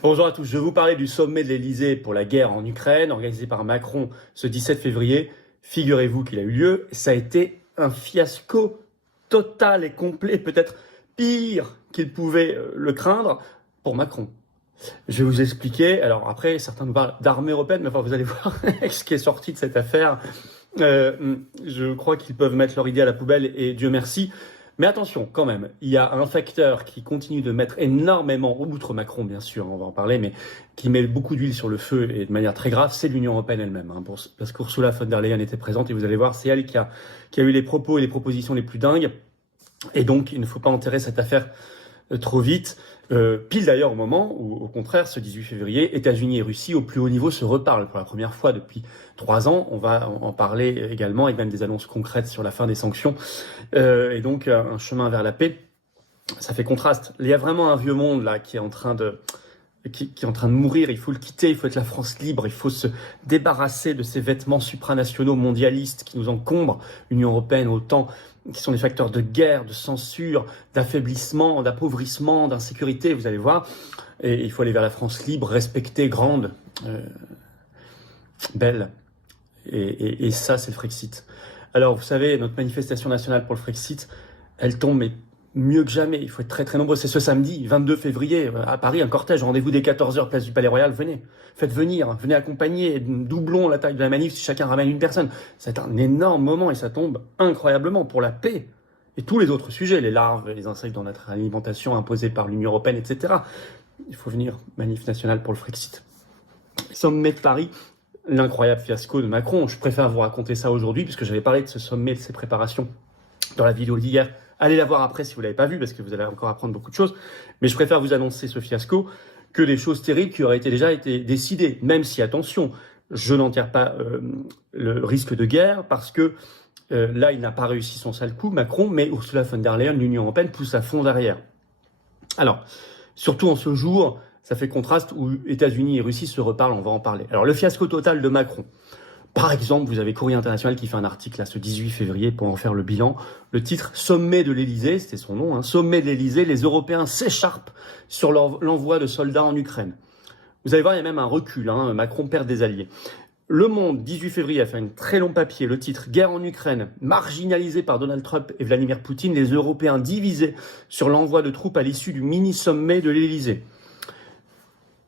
Bonjour à tous, je vais vous parler du sommet de l'Elysée pour la guerre en Ukraine, organisé par Macron ce 17 février. Figurez-vous qu'il a eu lieu, ça a été un fiasco total et complet, peut-être pire qu'il pouvait le craindre pour Macron. Je vais vous expliquer, alors après certains nous parlent d'armée européenne, mais enfin, vous allez voir ce qui est sorti de cette affaire. Je crois qu'ils peuvent mettre leur idée à la poubelle et Dieu merci. Mais attention, quand même, il y a un facteur qui continue de mettre énormément, outre Macron bien sûr, on va en parler, mais qui met beaucoup d'huile sur le feu et de manière très grave, c'est l'Union européenne elle-même. Parce qu'Ursula von der Leyen était présente et vous allez voir, c'est elle qui a eu les propos et les propositions les plus dingues. Et donc, il ne faut pas enterrer cette affaire trop vite. Pile d'ailleurs au moment où, au contraire, ce 18 février, États-Unis et Russie au plus haut niveau se reparlent pour la première fois depuis 3 ans. On va en parler également, avec même des annonces concrètes sur la fin des sanctions. Et donc un chemin vers la paix. Ça fait contraste. Il y a vraiment un vieux monde là qui est en train de mourir. Il faut le quitter. Il faut être la France libre. Il faut se débarrasser de ces vêtements supranationaux mondialistes qui nous encombrent, Union européenne, OTAN, qui sont des facteurs de guerre, de censure, d'affaiblissement, d'appauvrissement, d'insécurité, vous allez voir. Et il faut aller vers la France libre, respectée, grande, belle. Et ça, c'est le Frexit. Alors, vous savez, notre manifestation nationale pour le Frexit, elle tombe mais mieux que jamais. Il faut être très très nombreux. C'est ce samedi, 22 février, à Paris, un cortège. Rendez-vous dès 14h, place du Palais Royal. Venez, faites venir, venez accompagner. Doublons la taille de la manif si chacun ramène une personne. C'est un énorme moment et ça tombe incroyablement pour la paix. Et tous les autres sujets, les larves, les insectes dans notre alimentation imposés par l'Union européenne, etc. Il faut venir, manif nationale pour le Frexit. Sommet de Paris, l'incroyable fiasco de Macron. Je préfère vous raconter ça aujourd'hui puisque j'avais parlé de ce sommet, de ses préparations dans la vidéo d'hier. Allez la voir après si vous ne l'avez pas vue parce que vous allez encore apprendre beaucoup de choses. Mais je préfère vous annoncer ce fiasco que des choses terribles qui auraient déjà été décidées. Même si, attention, je n'enterre pas le risque de guerre parce que là, il n'a pas réussi son sale coup, Macron, mais Ursula von der Leyen, l'Union européenne, pousse à fond derrière. Alors, surtout en ce jour, ça fait contraste où États-Unis et Russie se reparlent, on va en parler. Alors, le fiasco total de Macron. Par exemple, vous avez Courrier International qui fait un article là, ce 18 février pour en faire le bilan. Le titre « Sommet de l'Elysée », c'était son nom, Sommet de l'Elysée, les Européens s'écharpent sur l'envoi de soldats en Ukraine. Vous allez voir, il y a même un recul, Macron perd des alliés. Le Monde, 18 février, a fait un très long papier, le titre « Guerre en Ukraine, marginalisée par Donald Trump et Vladimir Poutine, les Européens divisés sur l'envoi de troupes à l'issue du mini-sommet de l'Elysée ».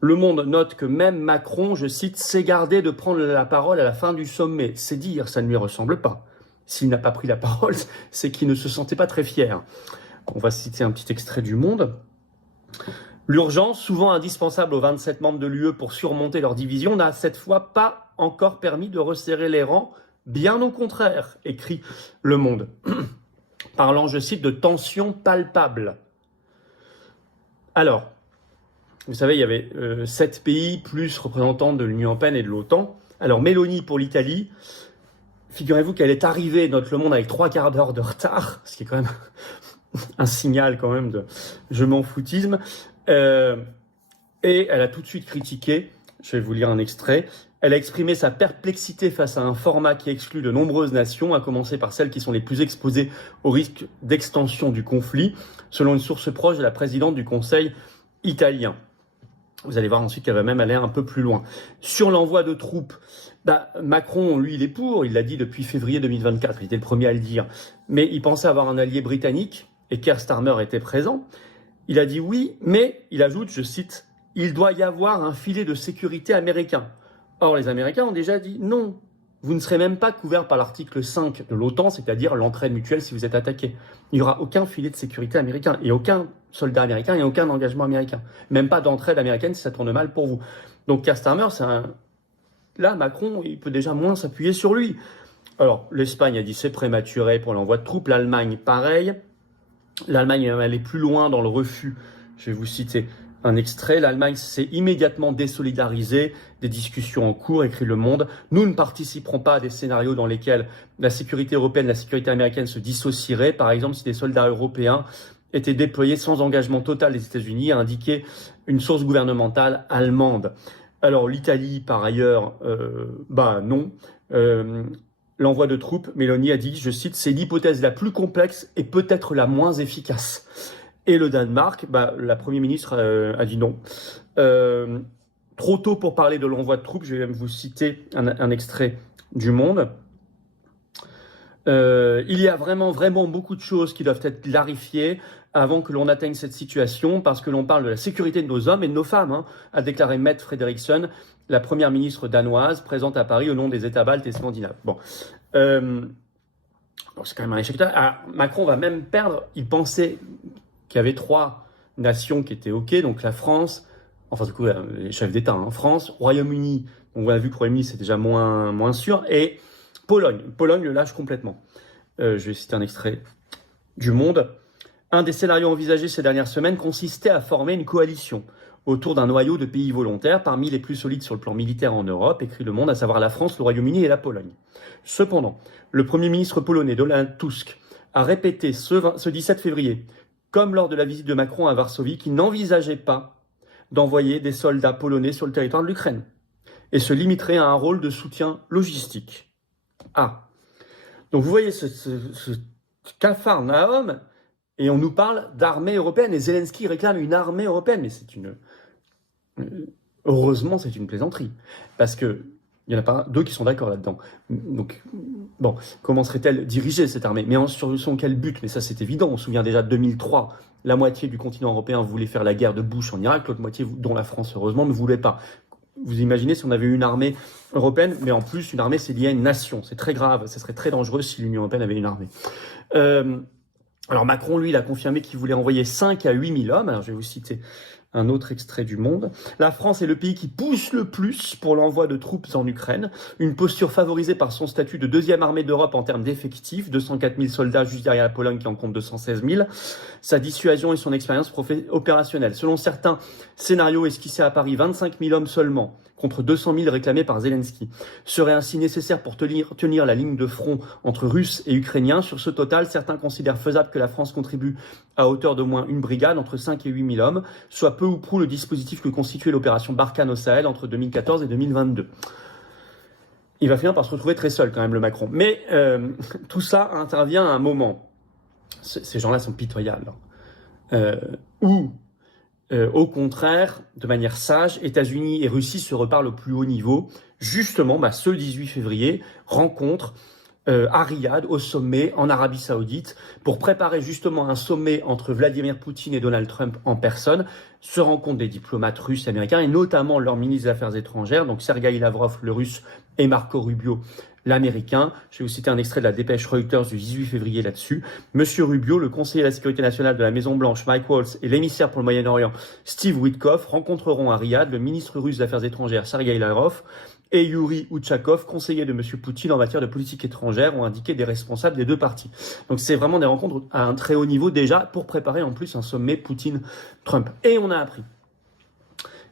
Le Monde note que même Macron, je cite, s'est gardé de prendre la parole à la fin du sommet. C'est dire, ça ne lui ressemble pas. S'il n'a pas pris la parole, c'est qu'il ne se sentait pas très fier. On va citer un petit extrait du Monde. L'urgence, souvent indispensable aux 27 membres de l'UE pour surmonter leur division, n'a cette fois pas encore permis de resserrer les rangs, bien au contraire, écrit Le Monde. Parlant, je cite, de tensions palpables. Alors, vous savez, il y avait 7 pays plus représentants de l'Union européenne et de l'OTAN. Alors, Mélanie pour l'Italie, figurez-vous qu'elle est arrivée, note Le Monde, avec 3 quarts d'heure de retard, ce qui est quand même un signal quand même de je m'en foutisme. Et elle a tout de suite critiqué, je vais vous lire un extrait, elle a exprimé sa perplexité face à un format qui exclut de nombreuses nations, à commencer par celles qui sont les plus exposées au risque d'extension du conflit, selon une source proche de la présidente du Conseil italien. Vous allez voir ensuite qu'elle va même aller un peu plus loin. Sur l'envoi de troupes, Macron, lui, il est pour, il l'a dit depuis février 2024, il était le premier à le dire, mais il pensait avoir un allié britannique, et Keir Starmer était présent. Il a dit oui, mais il ajoute, je cite, « Il doit y avoir un filet de sécurité américain ». Or, les Américains ont déjà dit non, vous ne serez même pas couvert par l'article 5 de l'OTAN, c'est-à-dire l'entraide mutuelle si vous êtes attaqué. Il n'y aura aucun filet de sécurité américain et aucun soldat américain et aucun engagement américain. Même pas d'entraide américaine si ça tourne mal pour vous. Donc, Keir Starmer, là, Macron, il peut déjà moins s'appuyer sur lui. Alors, l'Espagne a dit c'est prématuré pour l'envoi de troupes. L'Allemagne, pareil. L'Allemagne est allée plus loin dans le refus. Je vais vous citer un extrait. L'Allemagne s'est immédiatement désolidarisée des discussions en cours, écrit Le Monde. Nous ne participerons pas à des scénarios dans lesquels la sécurité européenne, la sécurité américaine se dissocieraient. Par exemple, si des soldats européens étaient déployés sans engagement total des États-Unis, a indiqué une source gouvernementale allemande. Alors l'Italie, par ailleurs, non. L'envoi de troupes, Mélanie a dit, je cite, c'est l'hypothèse la plus complexe et peut-être la moins efficace. Et le Danemark, la Première ministre a dit non. Trop tôt pour parler de l'envoi de troupes, je vais même vous citer un extrait du Monde. Il y a vraiment beaucoup de choses qui doivent être clarifiées avant que l'on atteigne cette situation, parce que l'on parle de la sécurité de nos hommes et de nos femmes, hein, a déclaré Mette Frederiksen, la première ministre danoise, présente à Paris au nom des États baltes et scandinaves. Bon, donc c'est quand même un échec. Macron va même perdre. Il pensait qu'il y avait 3 nations qui étaient OK, donc la France, enfin du coup les chefs d'État, hein, France, Royaume-Uni, donc on a vu que Royaume-Uni c'est déjà moins sûr, et Pologne. Pologne le lâche complètement. Je vais citer un extrait du Monde. Un des scénarios envisagés ces dernières semaines consistait à former une coalition autour d'un noyau de pays volontaires, parmi les plus solides sur le plan militaire en Europe, écrit Le Monde, à savoir la France, le Royaume-Uni et la Pologne. Cependant, le Premier ministre polonais Donald Tusk a répété ce 17 février, comme lors de la visite de Macron à Varsovie, qu'il n'envisageait pas d'envoyer des soldats polonais sur le territoire de l'Ukraine et se limiterait à un rôle de soutien logistique. Donc vous voyez ce capharnaüm, et on nous parle d'armée européenne, et Zelensky réclame une armée européenne, mais heureusement c'est une plaisanterie, parce que il n'y en a pas 2 qui sont d'accord là-dedans. Donc, bon, comment serait-elle dirigée cette armée? Mais sur quel but? Mais ça c'est évident, on se souvient déjà de 2003, la moitié du continent européen voulait faire la guerre de Bush en Irak, l'autre moitié, dont la France heureusement, ne voulait pas. Vous imaginez si on avait une armée européenne, mais en plus une armée c'est lié à une nation, c'est très grave, ce serait très dangereux si l'Union européenne avait une armée. Alors Macron, lui, il a confirmé qu'il voulait envoyer 5 à 8 000 hommes. Alors je vais vous citer un autre extrait du Monde. La France est le pays qui pousse le plus pour l'envoi de troupes en Ukraine. Une posture favorisée par son statut de 2e armée d'Europe en termes d'effectifs. 204 000 soldats juste derrière la Pologne qui en compte 216 000. Sa dissuasion et son expérience opérationnelle. Selon certains scénarios esquissés à Paris, 25 000 hommes seulement, contre 200 000 réclamés par Zelensky, seraient ainsi nécessaires pour tenir la ligne de front entre Russes et Ukrainiens. Sur ce total, certains considèrent faisable que la France contribue à hauteur d'au moins une brigade, entre 5 et 8 000 hommes, soit peu ou prou le dispositif que constituait l'opération Barkhane au Sahel entre 2014 et 2022. Il va finir par se retrouver très seul quand même, le Macron. Mais tout ça intervient à un moment, ces gens-là sont pitoyables, où au contraire, de manière sage, États-Unis et Russie se reparlent au plus haut niveau. Justement, ce 18 février, rencontre à Riyad, au sommet, en Arabie Saoudite, pour préparer justement un sommet entre Vladimir Poutine et Donald Trump en personne. Se rencontrent des diplomates russes et américains, et notamment leur ministre des Affaires étrangères, donc Sergueï Lavrov, le russe, et Marco Rubio, l'américain. Je vais vous citer un extrait de la dépêche Reuters du 18 février là-dessus. Monsieur Rubio, le conseiller à la sécurité nationale de la Maison-Blanche, Mike Waltz, et l'émissaire pour le Moyen-Orient, Steve Witkoff, rencontreront à Riyad le ministre russe des Affaires étrangères, Sergueï Lavrov, et Yuri Uchakov, conseiller de M. Poutine en matière de politique étrangère, ont indiqué des responsables des 2 parties. Donc c'est vraiment des rencontres à un très haut niveau déjà, pour préparer en plus un sommet Poutine-Trump. Et on a appris,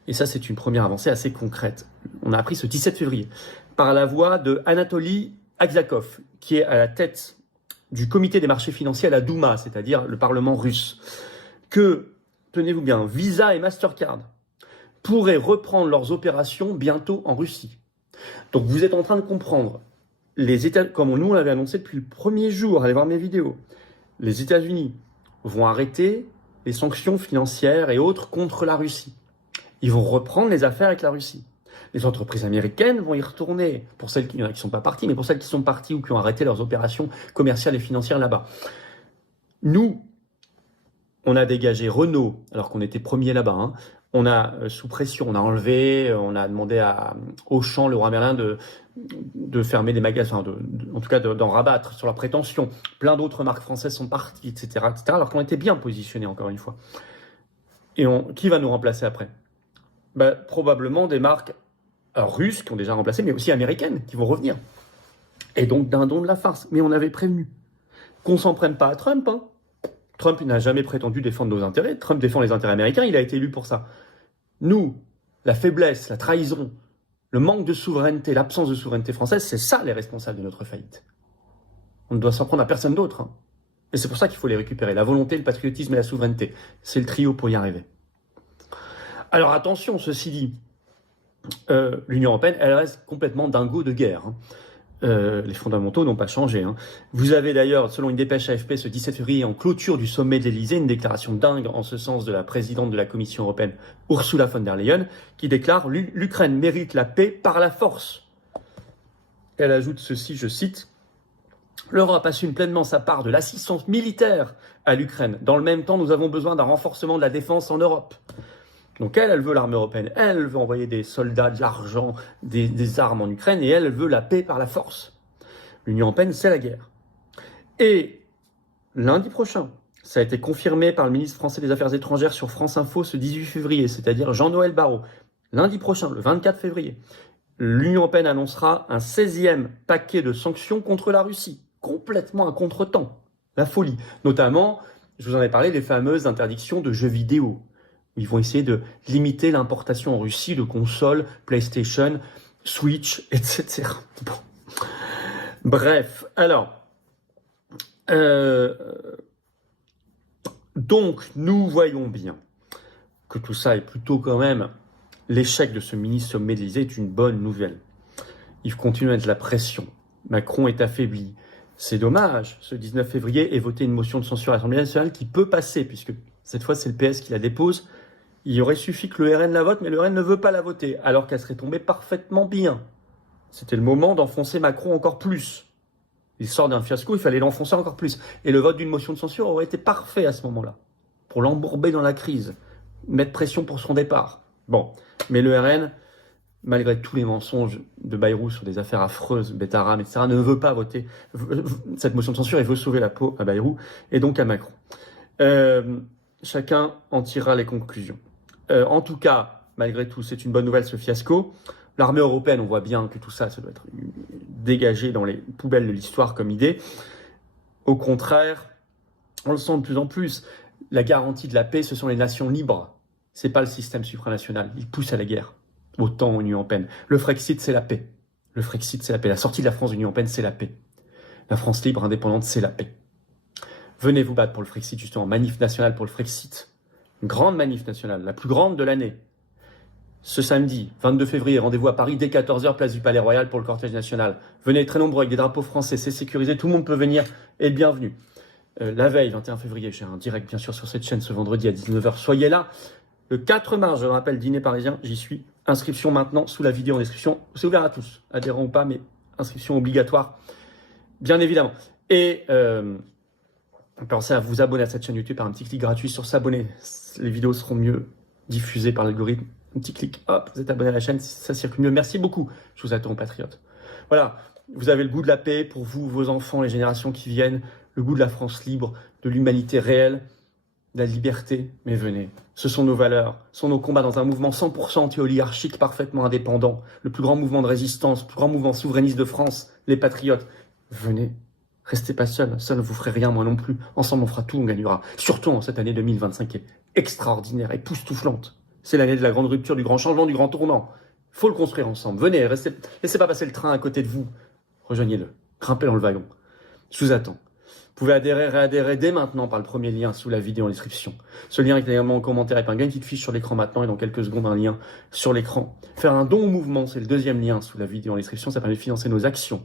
et ça c'est une première avancée assez concrète, on a appris ce 17 février, par la voix de Anatoly Aksakov, qui est à la tête du comité des marchés financiers à la Douma, c'est-à-dire le Parlement russe, que, tenez-vous bien, Visa et Mastercard pourraient reprendre leurs opérations bientôt en Russie. Donc vous êtes en train de comprendre, les États, comme nous on l'avait annoncé depuis le premier jour, allez voir mes vidéos, les États-Unis vont arrêter les sanctions financières et autres contre la Russie. Ils vont reprendre les affaires avec la Russie. Les entreprises américaines vont y retourner, pour celles qui ne sont pas parties, mais pour celles qui sont parties ou qui ont arrêté leurs opérations commerciales et financières là-bas. Nous, on a dégagé Renault, alors qu'on était premier là-bas, hein. On a, sous pression, on a enlevé, on a demandé à Auchan, Leroy Merlin, de fermer des magasins, en tout cas d'en rabattre sur leurs prétentions. Plein d'autres marques françaises sont parties, etc., alors qu'on était bien positionnés, encore une fois. Et qui va nous remplacer après? Probablement des marques russes qui ont déjà remplacé, mais aussi américaines qui vont revenir. Et donc, dindon de la farce. Mais on avait prévenu qu'on s'en prenne pas à Trump, hein. Trump n'a jamais prétendu défendre nos intérêts. Trump défend les intérêts américains, il a été élu pour ça. Nous, la faiblesse, la trahison, le manque de souveraineté, l'absence de souveraineté française, c'est ça les responsables de notre faillite. On ne doit s'en prendre à personne d'autre, hein. Et c'est pour ça qu'il faut les récupérer. La volonté, le patriotisme et la souveraineté. C'est le trio pour y arriver. Alors attention, ceci dit, l'Union européenne, elle reste complètement dingo de guerre, hein. Les fondamentaux n'ont pas changé. Hein. Vous avez d'ailleurs, selon une dépêche AFP, ce 17 février, en clôture du sommet de l'Elysée, une déclaration dingue en ce sens de la présidente de la Commission européenne, Ursula von der Leyen, qui déclare « L'Ukraine mérite la paix par la force ». Elle ajoute ceci, je cite, « L'Europe assume pleinement sa part de l'assistance militaire à l'Ukraine. Dans le même temps, nous avons besoin d'un renforcement de la défense en Europe. » Donc elle veut l'armée européenne, elle veut envoyer des soldats, de l'argent, des armes en Ukraine, et elle veut la paix par la force. L'Union européenne, c'est la guerre. Et lundi prochain, ça a été confirmé par le ministre français des Affaires étrangères sur France Info ce 18 février, c'est-à-dire Jean-Noël Barrot. Lundi prochain, le 24 février, l'Union européenne annoncera un 16e paquet de sanctions contre la Russie. Complètement un contretemps. La folie. Notamment, je vous en ai parlé, les fameuses interdictions de jeux vidéo. Ils vont essayer de limiter l'importation en Russie de consoles, PlayStation, Switch, etc. Bon. Bref, alors, donc nous voyons bien que tout ça est plutôt quand même, l'échec de ce mini-sommet de l'Élysée est une bonne nouvelle. Il continue à mettre de la pression. Macron est affaibli. C'est dommage, ce 19 février est voté une motion de censure à l'Assemblée nationale qui peut passer, puisque cette fois c'est le PS qui la dépose. Il aurait suffi que le RN la vote, mais le RN ne veut pas la voter, alors qu'elle serait tombée parfaitement bien. C'était le moment d'enfoncer Macron encore plus. Il sort d'un fiasco, il fallait l'enfoncer encore plus. Et le vote d'une motion de censure aurait été parfait à ce moment-là, pour l'embourber dans la crise, mettre pression pour son départ. Bon, mais le RN, malgré tous les mensonges de Bayrou sur des affaires affreuses, Betaram, etc., ne veut pas voter cette motion de censure et veut sauver la peau à Bayrou et donc à Macron. Chacun en tirera les conclusions. En tout cas, malgré tout, c'est une bonne nouvelle ce fiasco. L'armée européenne, on voit bien que tout ça, ça doit être dégagé dans les poubelles de l'histoire comme idée. Au contraire, on le sent de plus en plus. La garantie de la paix, ce sont les nations libres. C'est pas le système supranational. Il pousse à la guerre. Autant en Union européenne. Le Frexit, c'est la paix. Le Frexit, c'est la paix. La sortie de la France de l'Union européenne, c'est la paix. La France libre, indépendante, c'est la paix. Venez vous battre pour le Frexit, justement. Manif nationale pour le Frexit. Une grande manif nationale, la plus grande de l'année. Ce samedi, 22 février, rendez-vous à Paris, dès 14h, place du Palais Royal pour le cortège national. Venez très nombreux avec des drapeaux français, c'est sécurisé, tout le monde peut venir et bienvenue. La veille, 21 février, j'ai un direct bien sûr sur cette chaîne ce vendredi à 19h, soyez là. Le 4 mars, je le rappelle, dîner parisien, j'y suis. Inscription maintenant sous la vidéo en description. C'est ouvert à tous, adhérents ou pas, mais inscription obligatoire, bien évidemment. Et pensez à vous abonner à cette chaîne YouTube par un petit clic gratuit sur s'abonner. Les vidéos seront mieux diffusées par l'algorithme. Un petit clic, hop, vous êtes abonné à la chaîne, ça circule mieux. Merci beaucoup, je vous attends, patriotes. Voilà, vous avez le goût de la paix pour vous, vos enfants, les générations qui viennent, le goût de la France libre, de l'humanité réelle, de la liberté. Mais venez, ce sont nos valeurs, ce sont nos combats dans un mouvement 100% anti-oligarchique, parfaitement indépendant, le plus grand mouvement de résistance, le plus grand mouvement souverainiste de France, les patriotes. Venez, restez pas seuls, seul vous ferez rien, moi non plus. Ensemble on fera tout, on gagnera. Surtout en cette année 2025 qui est extraordinaire, époustouflante. C'est l'année de la grande rupture, du grand changement, du grand tournant. Il faut le construire ensemble. Venez, restez, laissez pas passer le train à côté de vous. Rejoignez-le, grimpez dans le wagon. Je vous attends. Vous pouvez adhérer, réadhérer dès maintenant par le premier lien sous la vidéo en description. Ce lien est également en commentaire et une petite fiche sur l'écran maintenant et dans quelques secondes un lien sur l'écran. Faire un don au mouvement, c'est le deuxième lien sous la vidéo en description. Ça permet de financer nos actions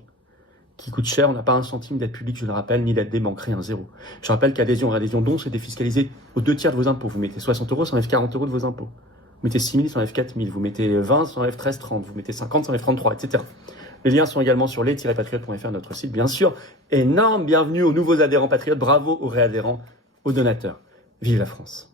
qui coûtent cher. On n'a pas un centime d'aide publique, je le rappelle, ni d'aide débanquée, un zéro. Je rappelle qu'adhésion et réadhésion don, c'est défiscalisé aux 2 tiers de vos impôts. Vous mettez 60 €, ça enlève 40 € de vos impôts. Vous mettez 6 000, ça enlève 4 000. Vous mettez 20, ça enlève 13, 30. Vous mettez 50, ça enlève 33, etc. Les liens sont également sur les-patriotes.fr, notre site, bien sûr. Énorme bienvenue aux nouveaux adhérents patriotes. Bravo aux réadhérents, aux donateurs. Vive la France!